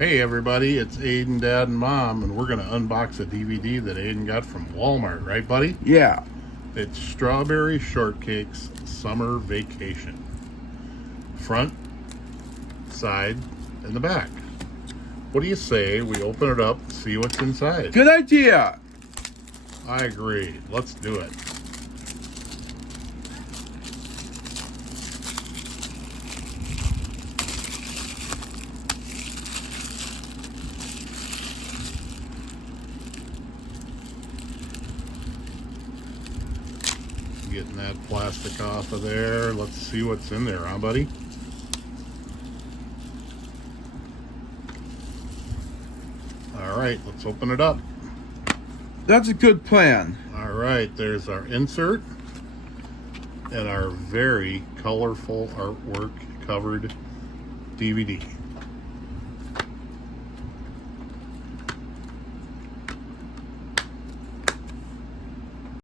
Hey everybody, it's Aiden, Dad, and Mom, and we're going to unbox a DVD that Aiden got from Walmart, right buddy? Yeah. It's Strawberry Shortcake's Summer Vacation. Front, side, and the back. What do you say we open it up and see what's inside? Good idea. I agree. Let's do it. Getting that plastic off of there. Let's see what's in there, huh, buddy? All right, let's open it up. That's a good plan. All right, there's our insert and our very colorful artwork covered DVD.